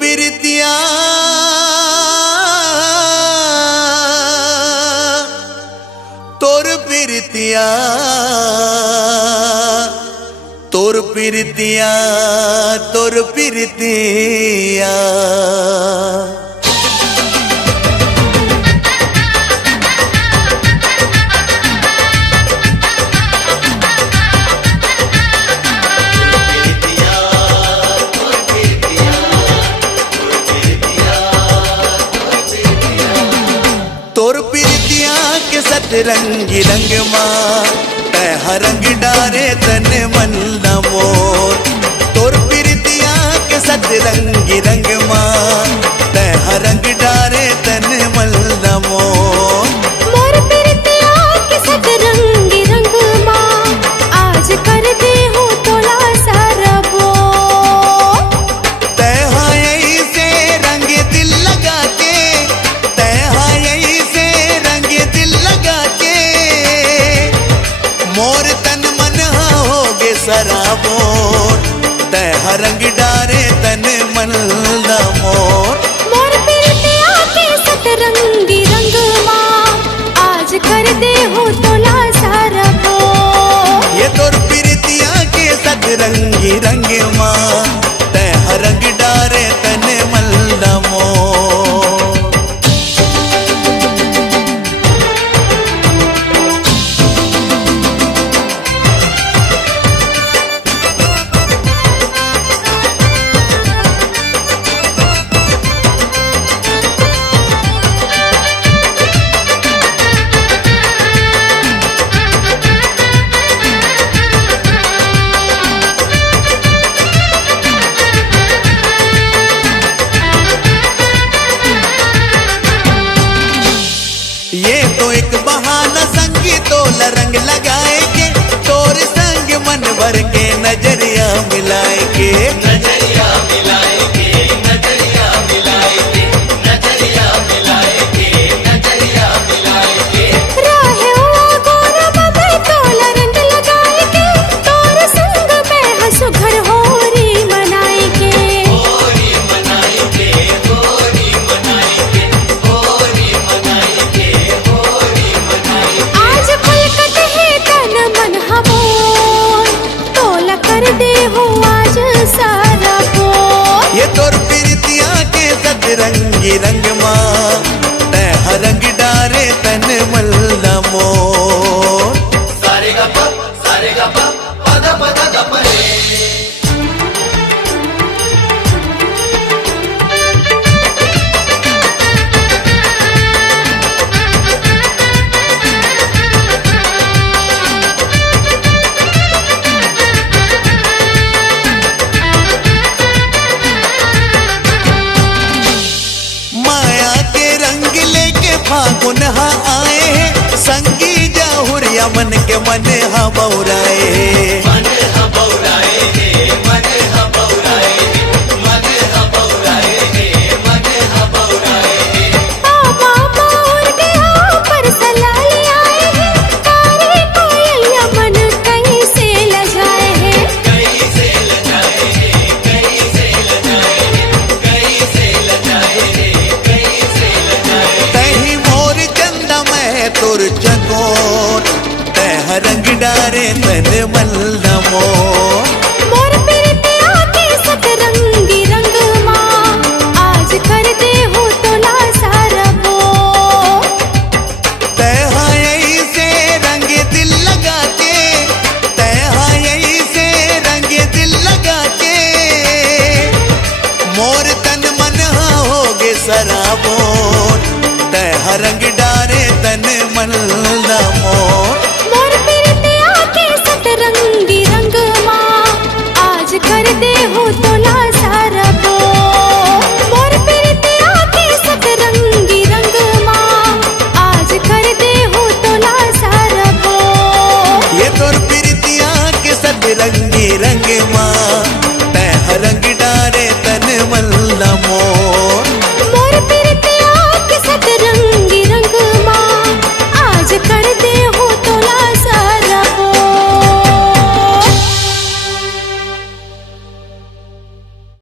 पिरतिया तोर पिरतिया तोर पिरतिया तोर पिरतिया तोर पिरतिया के सतरंगी रंग माँ तह रंग डारे तन मन मोर। तोर पिरतिया के सतरंगी रंग माँ तह रंग डारे तन मन मोर। मोर पिरतिया के सतरंगी रंग माँ आज कर दे हो तोला सरबो। तह यही से रंग दिल लगा के मोर तन मन होगे सराबोर तह रंग डारे तन मन मोर। मोर पिरतिया के सतरंगी रंग माँ आज कर दे हो तोला सरबो। ये तोर पिरतिया के सतरंगी रंग माँ तह रंग डारे तन मन मोर। ये तो एक बहाना संगी तोला रंग लगाए के तोर संग मन भर के नजरिया मिलाए के नजरिया मिलाए के नजरिया मिलाए के नजरिया मिलाए के नजरिया मिलाए के राहे हुआ गोरा बाबा तोला रंग लगाए के तोर संग में हंसो घर होरी मनाए के होरी मनाए के होरी मनाए के होरी मनाए के होरी मनाए के। आज खुलकत है तन मन हमोर तोला कर दे हो आज सारा बोर। ये तोर पिरतिया के सतरंगी रंग माँ तह रंग डारे तन मन मोर। सारे गा पद पद ग परे। माया के रंग लेके फागुन हा आए हैं संगी जाहुरिया मन के मन हा बौराए मन हा बौराए मन हा बौराए मन हा बौराए मन हा बौराए। बाबा मोर के हाँ पर सलाल आए हैं तारे कोयलिया मन कहीं से लजाए हैं कैसे लजाए कैसे लजाए कैसे लजाए कैसे लजाए। तही मोर चंदा मैं तोर चकोर तह रंग डारे तन मन